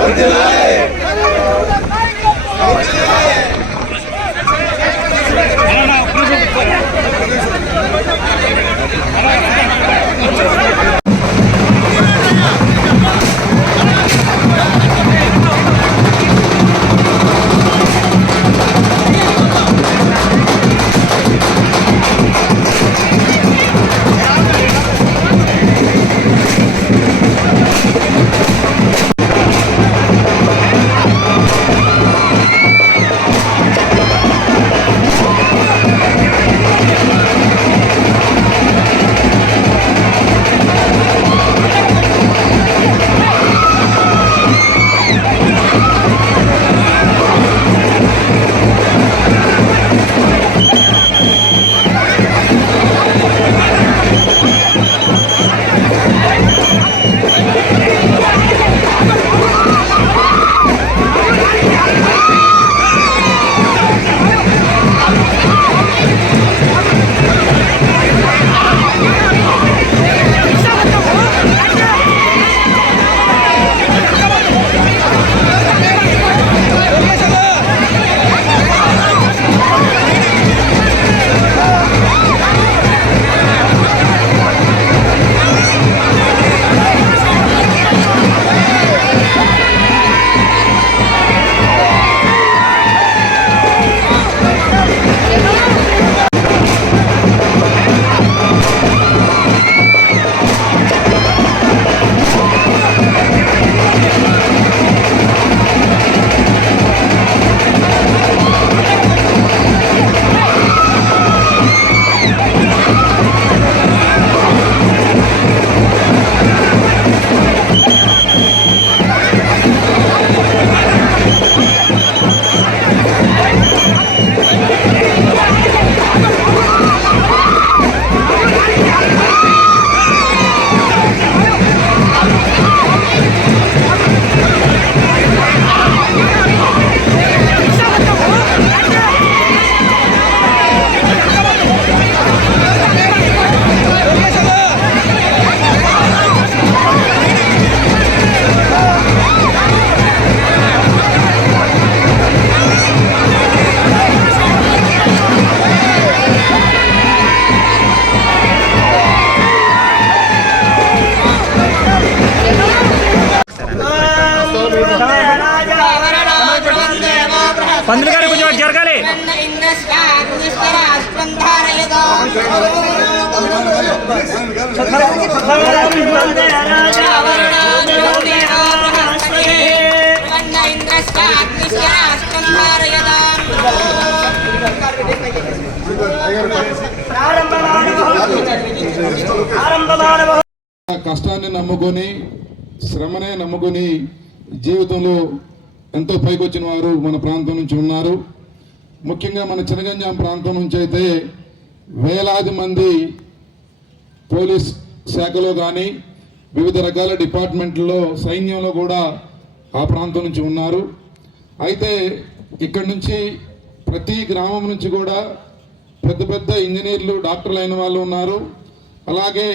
వర్ధిల్లాలి పందులు గారు కొంచెం జరగాలి. కష్టాన్ని నమ్ముకొని శ్రమనే నమ్ముకొని జీవితంలో ఎంతో పైకొచ్చిన వారు మన ప్రాంతం నుంచి ఉన్నారు. ముఖ్యంగా మన చినగంజాం ప్రాంతం నుంచి అయితే వేలాది మంది పోలీస్ శాఖలో కానీ వివిధ రకాల డిపార్ట్మెంట్లో సైన్యంలో కూడా ఆ ప్రాంతం నుంచి ఉన్నారు. అయితే ఇక్కడి నుంచి ప్రతి గ్రామం నుంచి కూడా పెద్ద పెద్ద ఇంజనీర్లు డాక్టర్లు అయిన వాళ్ళు ఉన్నారు. అలాగే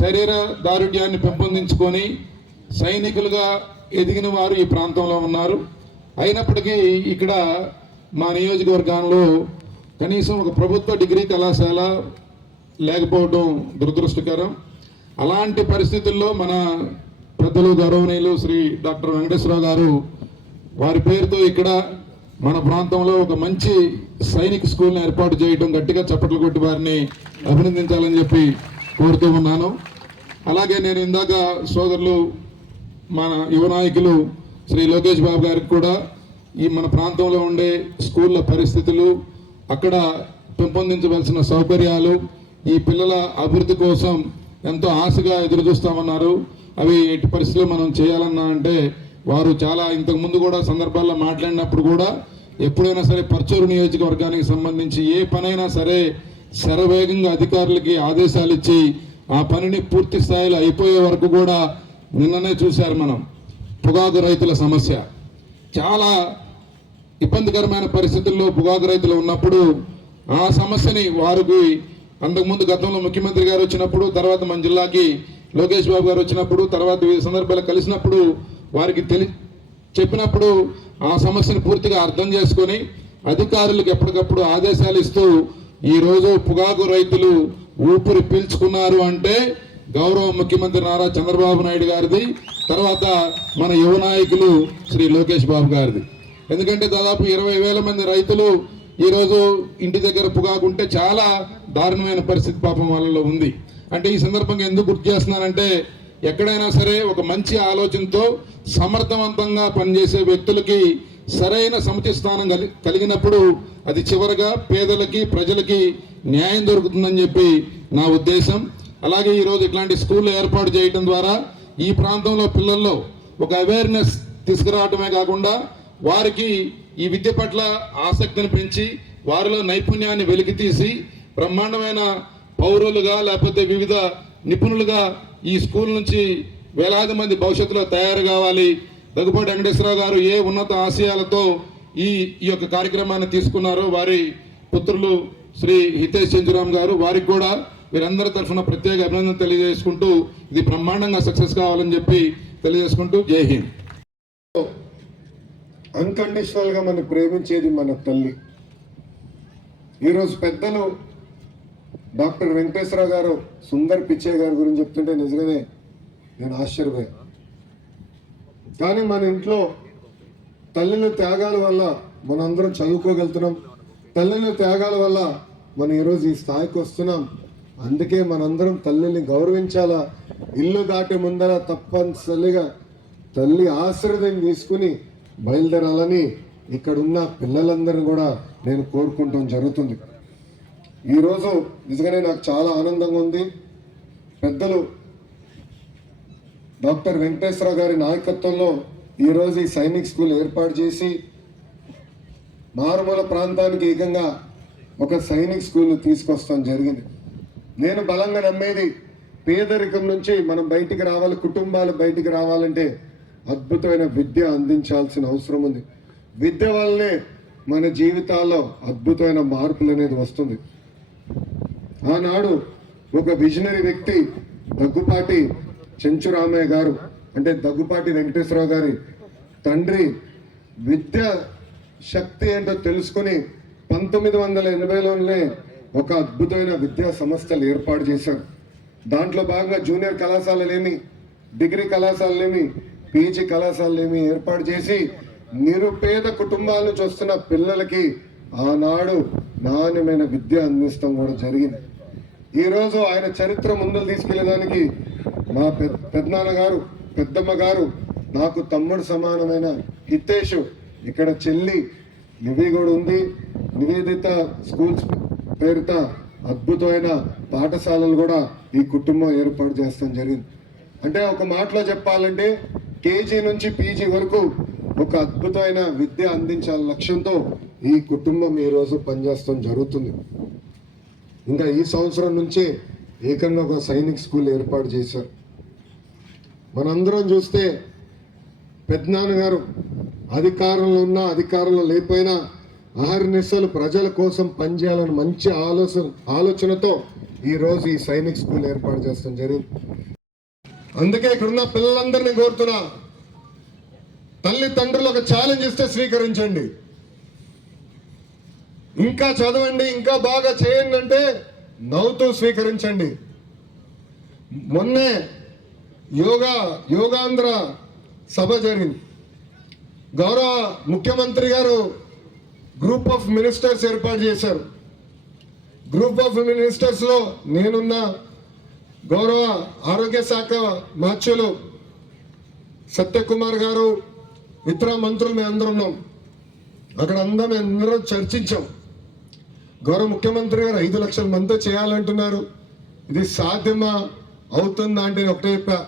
శరీర దారుఢ్యాన్ని పెంపొందించుకొని సైనికులుగా ఎదిగిన వారు ఈ ప్రాంతంలో ఉన్నారు. అయినప్పటికీ ఇక్కడ మా నియోజకవర్గంలో కనీసం ఒక ప్రభుత్వ డిగ్రీ కళాశాల లేకపోవడం దురదృష్టకరం. అలాంటి పరిస్థితుల్లో మన పెద్దలు గౌరవనీయులు శ్రీ డాక్టర్ వెంకటేశ్వరరావు గారు వారి పేరుతో ఇక్కడ మన ప్రాంతంలో ఒక మంచి సైనిక్ స్కూల్ని ఏర్పాటు చేయడం గట్టిగా చప్పట్లు కొట్టి వారిని అభినందించాలని చెప్పి కోరుతూ ఉన్నాను. అలాగే నేను ఇందాక సోదరులు మన యువ నాయకులు శ్రీ లోకేష్ బాబు గారికి కూడా ఈ మన ప్రాంతంలో ఉండే స్కూళ్ళ పరిస్థితులు అక్కడ పెంపొందించవలసిన సౌకర్యాలు ఈ పిల్లల అభివృద్ధి కోసం ఎంతో ఆశగా ఎదురుచూస్తామన్నారు అవి ఎట్టి పరిస్థితుల్లో మనం చేయాలన్నా అంటే వారు చాలా ఇంతకుముందు కూడా సందర్భాల్లో మాట్లాడినప్పుడు కూడా ఎప్పుడైనా సరే పర్చూరు నియోజకవర్గానికి సంబంధించి ఏ పనైనా సరే శరవేగంగా అధికారులకి ఆదేశాలు ఇచ్చి ఆ పనిని పూర్తి స్థాయిలో అయిపోయే వరకు కూడా నిన్ననే చూశారు మనం. పొగాకు రైతుల సమస్య. చాలా ఇబ్బందికరమైన పరిస్థితుల్లో పొగాకు రైతులు ఉన్నప్పుడు ఆ సమస్యని వారికి అంతకుముందు గతంలో ముఖ్యమంత్రి గారు వచ్చినప్పుడు తర్వాత మన జిల్లాకి లోకేష్ బాబు గారు వచ్చినప్పుడు తర్వాత వివిధ సందర్భాలు కలిసినప్పుడు వారికి తెలి చెప్పినప్పుడు ఆ సమస్యను పూర్తిగా అర్థం చేసుకొని అధికారులకు ఎప్పటికప్పుడు ఆదేశాలు ఇస్తూ ఈరోజు పొగాకు రైతులు ఊపిరి పీల్చుకున్నారు అంటే గౌరవ ముఖ్యమంత్రి నారా చంద్రబాబు నాయుడు గారిది తర్వాత మన యువ నాయకులు శ్రీ లోకేష్ బాబు గారిది. ఎందుకంటే దాదాపు ఇరవై వేల మంది రైతులు ఈరోజు ఇంటి దగ్గర పుగాకుంటే చాలా దారుణమైన పరిస్థితి పాపం వాళ్ళలో ఉంది. అంటే ఈ సందర్భంగా ఎందుకు గుర్తు చేస్తున్నానంటే ఎక్కడైనా సరే ఒక మంచి ఆలోచనతో సమర్థవంతంగా పనిచేసే వ్యక్తులకి సరైన సముచిత స్థానం కలిగినప్పుడు అది చివరగా పేదలకి ప్రజలకి న్యాయం దొరుకుతుందని చెప్పి నా ఉద్దేశం. అలాగే ఈరోజు ఇట్లాంటి స్కూళ్ళు ఏర్పాటు చేయడం ద్వారా ఈ ప్రాంతంలో పిల్లల్లో ఒక అవేర్నెస్ తీసుకురావటమే కాకుండా వారికి ఈ విద్య పట్ల ఆసక్తిని పెంచి వారిలో నైపుణ్యాన్ని వెలికితీసి బ్రహ్మాండమైన పౌరులుగా లేకపోతే వివిధ నిపుణులుగా ఈ స్కూల్ నుంచి వేలాది మంది భవిష్యత్తులో తయారు కావాలి. దగ్గుపాటి వెంకటేశ్వరరావు గారు ఏ ఉన్నత ఆశయాలతో ఈ ఈ యొక్క కార్యక్రమాన్ని తీసుకున్నారో వారి పుత్రులు శ్రీ హితేష్ చంద్రరామ్ గారు వారికి కూడా వీరందరి తరఫున ప్రత్యేక అభినందన తెలియజేసుకుంటూ ఇది బ్రహ్మాండంగా సక్సెస్ కావాలని చెప్పి తెలియజేసుకుంటూ జై హింద్. అన్కండిషనల్గా మనం ప్రేమించేది మన తల్లి. ఈరోజు పెద్దలు డాక్టర్ వెంకటేశ్వరరావు గారు సుందర్ పిచ్చే గారి గురించి చెప్తుంటే నిజంగానే నేను ఆశ్చర్యపోయాను. కానీ మన ఇంట్లో తల్లిని త్యాగాల వల్ల మనందరం చదువుకోగలుగుతున్నాం. తల్లిని త్యాగాల వల్ల మనం ఈరోజు ఈ స్థాయికి వస్తున్నాం. అందుకే మనందరం తల్లిని గౌరవించాలా? ఇల్లు దాటి ముందర తప్పనిసరిగా తల్లి ఆశ్రదం తీసుకుని బయలుదేరాలని ఇక్కడ ఉన్న పిల్లలందరినీ కూడా నేను కోరుకుంటాం జరుగుతుంది. ఈరోజు నిజంగానే నాకు చాలా ఆనందంగా ఉంది. పెద్దలు డాక్టర్ వెంకటేశ్వరరావు గారి నాయకత్వంలో ఈరోజు ఈ సైనిక్ స్కూల్ ఏర్పాటు చేసి మారుమూల ప్రాంతానికి ఏకంగా ఒక సైనిక్ స్కూల్ తీసుకొస్తాం జరిగింది. నేను బలంగా నమ్మేది పేదరికం నుంచి మనం బయటికి రావాలి కుటుంబాలు బయటికి రావాలంటే అద్భుతమైన విద్య అందించాల్సిన అవసరం ఉంది. విద్య వల్లనే మన జీవితాల్లో అద్భుతమైన మార్పులు అనేది వస్తుంది. ఆనాడు ఒక విజనరీ వ్యక్తి దగ్గుపాటి చెంచురామయ్య గారు అంటే దగ్గుపాటి వెంకటేశ్వరరావు గారి తండ్రి విద్య శక్తి ఏంటో తెలుసుకొని పంతొమ్మిది వందల ఎనభైలోనే ఒక అద్భుతమైన విద్యా సంస్థలు ఏర్పాటు చేశారు. దాంట్లో భాగంగా జూనియర్ కళాశాలలేమి డిగ్రీ కళాశాలలేమి పీజీ కళాశాలలేమి ఏర్పాటు చేసి నిరుపేద కుటుంబాల నుంచి వస్తున్న పిల్లలకి ఆనాడు నాణ్యమైన విద్య అందించడం కూడా జరిగింది. ఈరోజు ఆయన చరిత్ర ముందుకు తీసుకెళ్ళడానికి మా పెద్ద పెద్దనాన్న గారు పెద్దమ్మ గారు నాకు తమ్ముడు సమానమైన హితేష్ ఇక్కడ చెల్లి నివి కూడా ఉంది నివేదిత స్కూల్స్ పేరుతో అద్భుతమైన పాఠశాలలు కూడా ఈ కుటుంబం ఏర్పాటు చేస్తాం జరిగింది. అంటే ఒక మాటలో చెప్పాలంటే కేజీ నుంచి పీజీ వరకు ఒక అద్భుతమైన విద్య అందించాల లక్ష్యంతో ఈ కుటుంబం ఈరోజు పనిచేస్తాం జరుగుతుంది. ఇంకా ఈ సంవత్సరం నుంచే ఏకంగా ఒక సైనిక్ స్కూల్ ఏర్పాటు చేశారు. మనందరం చూస్తే పెద్దనాన్న గారు అధికారంలో ఉన్నా అధికారంలో లేకపోయినా అహర్నిశలు ప్రజల కోసం పనిచేయాలని మంచి ఆలోచన ఆలోచనతో ఈరోజు ఈ సైనిక్ స్కూల్ ఏర్పాటు చేస్తాం జరిగింది. అందుకే ఇక్కడున్న పిల్లలందరినీ కోరుతున్నా తల్లిదండ్రులు ఒక ఛాలెంజ్ ఇస్తే స్వీకరించండి. ఇంకా చదవండి ఇంకా బాగా చేయండి అంటే నవ్వుతూ స్వీకరించండి. మొన్నే యోగా యోగాంధ్ర సభ జరిగింది. గౌరవ ముఖ్యమంత్రి గారు గ్రూప్ ఆఫ్ మినిస్టర్స్ ఏర్పాటు చేశారు. గ్రూప్ ఆఫ్ మినిస్టర్స్లో నేనున్న గౌరవ ఆరోగ్య శాఖ మాచ్యులు సత్యకుమార్ గారు ఇతర మంత్రులు మేము అందరం ఉన్నాం. అక్కడ అందరం మేము అందరం చర్చించాం. గౌరవ ముఖ్యమంత్రి గారు ఐదు లక్షల మందితో చేయాలంటున్నారు. ఇది సాధ్యమా? అవుతుందా అంటే ఒకటే చెప్పా.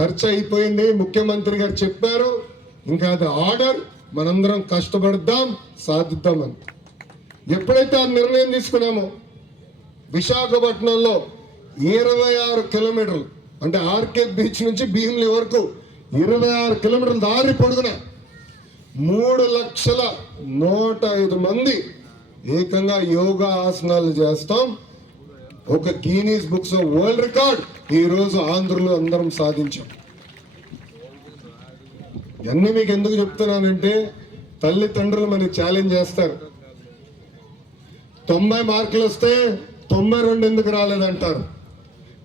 చర్చ అయిపోయింది ముఖ్యమంత్రి గారు చెప్పారు. ఇంకా అది ఆర్డర్. మనందరం కష్టపడదాం సాధిద్దామని. ఎప్పుడైతే ఆ నిర్ణయం తీసుకున్నామో విశాఖపట్నంలో ఇరవై ఆరు కిలోమీటర్లు అంటే ఆర్కే బీచ్ నుంచి భీమిలి వరకు ఇరవై ఆరు కిలోమీటర్ల దారి పొడుగున మూడు లక్షల నూట ఐదు మంది ఏకంగా యోగా ఆసనాలు చేస్తాం. ఒక గీనీస్ బుక్స్ వరల్డ్ రికార్డ్ ఈరోజు ఆంధ్రలో అందరం సాధించాం. ఇవన్నీ మీకు ఎందుకు చెప్తున్నానంటే తల్లిదండ్రులు మనకి ఛాలెంజ్ చేస్తారు. తొంభై మార్కులు వస్తే తొంభై రెండు ఎందుకు రాలేదంటారు?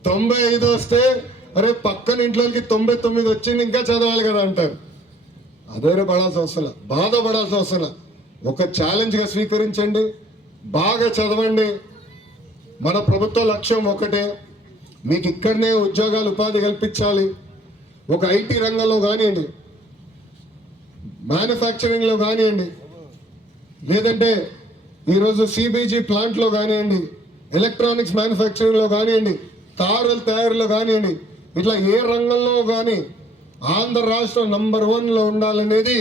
తొంభై ఐదు వస్తే అరే పక్కన ఇంట్లోకి తొంభై తొమ్మిది వచ్చింది ఇంకా చదవాలి కదా అంటారు. అదే పడాల్సిన అవసరం బాధపడాల్సిన అవసరం ఒక ఛాలెంజ్గా స్వీకరించండి. బాగా చదవండి. మన ప్రభుత్వ లక్ష్యం ఒకటే. మీకు ఇక్కడనే ఉద్యోగాలు ఉపాధి కల్పించాలి. ఒక ఐటీ రంగంలో కానివ్వండి. మ్యానుఫ్యాక్చరింగ్లో కానివ్వండి లేదంటే ఈరోజు సిబిజీ ప్లాంట్లో కానివ్వండి ఎలక్ట్రానిక్స్ మ్యానుఫ్యాక్చరింగ్లో కానివ్వండి కారుల తయారీలో కానివ్వండి ఇట్లా ఏ రంగంలో కానీ ఆంధ్ర రాష్ట్రం నంబర్ వన్లో ఉండాలనేది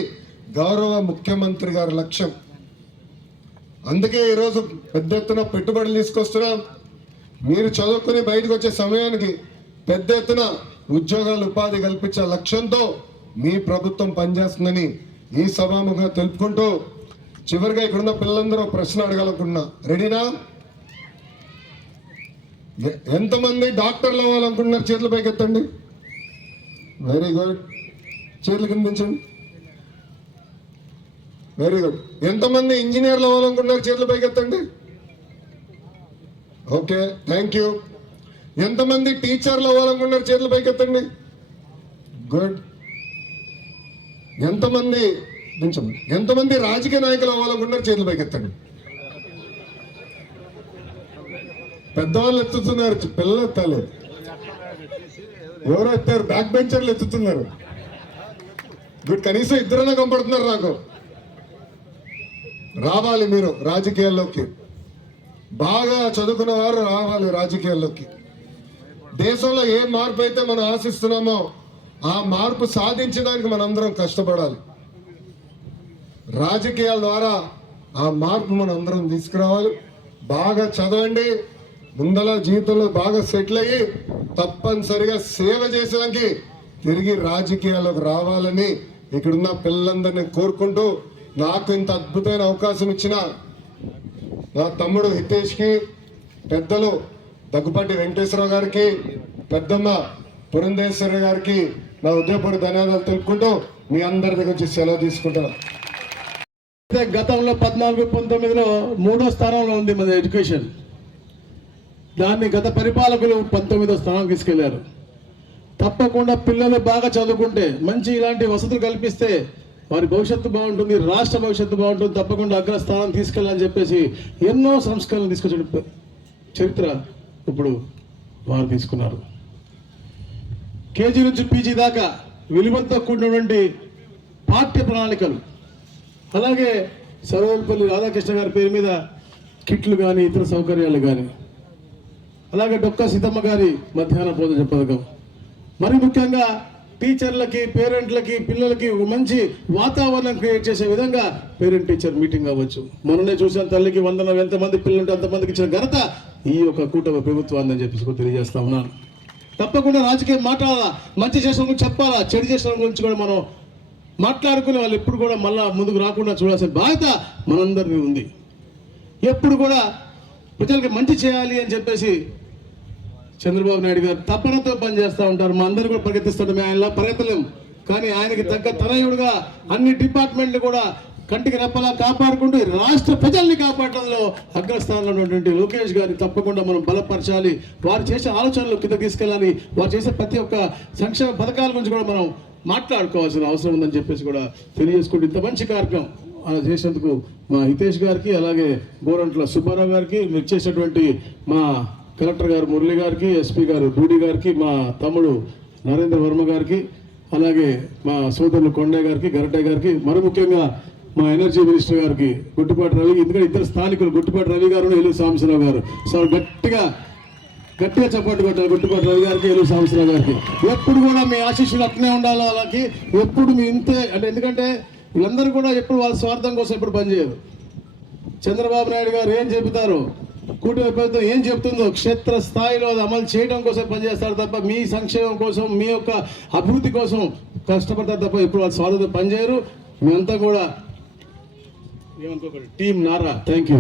గౌరవ ముఖ్యమంత్రి గారి లక్ష్యం. అందుకే ఈరోజు పెద్ద ఎత్తున పెట్టుబడులు తీసుకొస్తున్నాం. మీరు చదువుకుని బయటకు వచ్చే సమయానికి పెద్ద ఎత్తున ఉద్యోగాలు ఉపాధి కల్పించే లక్ష్యంతో మీ ప్రభుత్వం పనిచేస్తుందని ఈ సభాముఖంగా తెలుపుకుంటూ చివరిగా ఇక్కడున్న పిల్లలందరూ ప్రశ్న అడగాలనుకుంటున్నా. రెడీనా ఎంతమంది డాక్టర్లు అవ్వాలనుకుంటున్నారు? చేతుల పైకి ఎత్తండి. వెరీ గుడ్ చేతులు కిందించండి వెరీ గుడ్ ఎంతమంది ఇంజనీర్లు అవ్వాలనుకుంటున్నారు? చేతుల పైకి ఎత్తండి. ఓకే థ్యాంక్ యూ ఎంతమంది టీచర్లు అవ్వాలనుకుంటున్నారు? చేతుల పైకి ఎత్తండి. గుడ్ ఎంతమంది దించండి ఎంతమంది రాజకీయ నాయకులు అవ్వాలనుకుంటున్నారు చేతుల పైకి ఎత్తండి పెద్దవాళ్ళు ఎత్తుతున్నారు పిల్లలు ఎత్తాలేదు ఎవరు ఎత్తారు బ్యాక్ బెంచర్లు ఎత్తుతున్నారు. గుడ్ కనీసం ఇద్దరైనా కనపడుతున్నారు నాకు. రావాలి మీరు రాజకీయాల్లోకి. బాగా చదువుకున్న వారు రావాలి రాజకీయాల్లోకి. దేశంలో ఏ మార్పు అయితే మనం ఆశిస్తున్నామో ఆ మార్పు సాధించడానికి మనందరం కష్టపడాలి. రాజకీయాల ద్వారా ఆ మార్పు మనం అందరం తీసుకురావాలి. బాగా చదవండి. ముందల జీవితంలో బాగా సెటిల్ అయ్యి తప్పనిసరిగా సేవ చేసేదానికి తిరిగి రాజకీయాల్లోకి రావాలని ఇక్కడున్న పిల్లలందరినీ కోరుకుంటూ నాకు ఇంత అద్భుతమైన అవకాశం ఇచ్చిన నా తమ్ముడు హితేష్కి పెద్దలు దగ్గుపాటి వెంకటేశ్వరరావు గారికి పెద్దమ్మ పురంధేశ్వరి గారికి నా ఉదయపూర్వ ధన్యవాదాలు తెలుపుకుంటూ మీ అందరి దగ్గర నుంచి సెలవు తీసుకుంటాను అయితే గతంలో పద్నాలుగు పంతొమ్మిదిలో మూడో స్థానంలో ఉంది మన ఎడ్యుకేషన్. దాన్ని గత పరిపాలకులు పంతొమ్మిదో స్థానం తీసుకెళ్ళారు. తప్పకుండా పిల్లలు బాగా చదువుకుంటే మంచి ఇలాంటి వసతులు కల్పిస్తే వారి భవిష్యత్తు బాగుంటుంది రాష్ట్ర భవిష్యత్తు బాగుంటుంది తప్పకుండా అగ్రస్థానం తీసుకెళ్ళాలని చెప్పేసి ఎన్నో సంస్కరణలు తీసుకొచ్చిన చరిత్ర ఇప్పుడు వారు తీసుకున్నారు. కేజీ నుంచి పీజీ దాకా విలువలతో కూడినటువంటి పాఠ్య ప్రణాళికలు. అలాగే సర్వేపల్లి రాధాకృష్ణ గారి పేరు మీద కిట్లు కానీ ఇతర సౌకర్యాలు కానీ అలాగే డొక్క సీతమ్మ గారి మధ్యాహ్న భోజన పథకం. మరి ముఖ్యంగా టీచర్లకి పేరెంట్లకి పిల్లలకి ఒక మంచి వాతావరణం క్రియేట్ చేసే విధంగా పేరెంట్ టీచర్ మీటింగ్ అవ్వచ్చు. మొన్ననే చూసిన తల్లికి వందనం ఎంతమంది పిల్లలుంటే అంతమందికి ఇచ్చిన ఘనత ఈ యొక్క కూటమి ప్రభుత్వాన్ని అని చెప్పేసి తెలియజేస్తా ఉన్నాను. తప్పకుండా రాజకీయం మాట్లాడాలా? మంచి చేసిన గురించి చెప్పాలా? చెడు చేసిన గురించి కూడా మనం మాట్లాడుకునే వాళ్ళు ఎప్పుడు కూడా మళ్ళా ముందుకు రాకుండా చూడాల్సిన బాధ్యత మనందరిని ఉంది. ఎప్పుడు కూడా ప్రజలకి మంచి చేయాలి అని చెప్పేసి చంద్రబాబు నాయుడు గారు తపనతో పనిచేస్తూ ఉంటారు. మా అందరూ కూడా ప్రగతిస్తుంటాం ఆయనలా పరిగెత్తలేం. కానీ ఆయనకి తగ్గ తనయుడుగా అన్ని డిపార్ట్మెంట్లు కూడా కంటికి రెప్పలా కాపాడుకుంటూ రాష్ట్ర ప్రజల్ని కాపాడడంలో అగ్రస్థానంలో ఉన్నటువంటి లోకేష్ గారిని తప్పకుండా మనం బలపరచాలి. వారు చేసే ఆలోచనలు కింద తీసుకెళ్ళాలి. వారు చేసే ప్రతి ఒక్క సంక్షేమ పథకాల గురించి కూడా మనం మాట్లాడుకోవాల్సిన అవసరం ఉందని చెప్పేసి కూడా తెలియజేసుకుంటూ ఇంత మంచి కార్యక్రమం అలా చేసేందుకు మా హితేష్ గారికి అలాగే గోరంట్ల సుబ్బారావు గారికి మీరు చేసేటువంటి మా కలెక్టర్ గారు మురళి గారికి ఎస్పీ గారు డూడి గారికి మా తమ్ముడు నరేంద్ర వర్మ గారికి అలాగే మా సోదరులు కొండే గారికి గరటే గారికి మరి ముఖ్యంగా మా ఎనర్జీ మినిస్టర్ గారికి గుట్టుపాటి రవి ఎందుకంటే ఇద్దరు స్థానికులు గుట్టుపాటి రవి గారు ఎల్లు సాంబశివరావు గారు. సో గట్టిగా గట్టిగా చప్పట్లు కొట్టాలి గుట్టుపాటి రవి గారికి ఎల్లు సాంబశివరావు గారికి. ఎప్పుడు కూడా మీ ఆశీస్సులు అట్నే ఉండాలి వాళ్ళకి. ఎప్పుడు మీ ఇంతే అంటే ఎందుకంటే వీళ్ళందరూ కూడా ఎప్పుడు వాళ్ళ స్వార్థం కోసం ఎప్పుడు పనిచేయరు చంద్రబాబు నాయుడు గారు ఏం చెబుతారు? కూటమి ప్రభుత్వం ఏం చెప్తుందో క్షేత్ర స్థాయిలో అది అమలు చేయడం కోసం పనిచేస్తారు తప్ప మీ సంక్షేమం కోసం మీ యొక్క అభివృద్ధి కోసం కష్టపడతారు తప్ప ఎప్పుడు వాళ్ళు స్వార్థం పనిచేయరు మేమంతా కూడా ఏమనుకోకండి టీం నారా. Thank you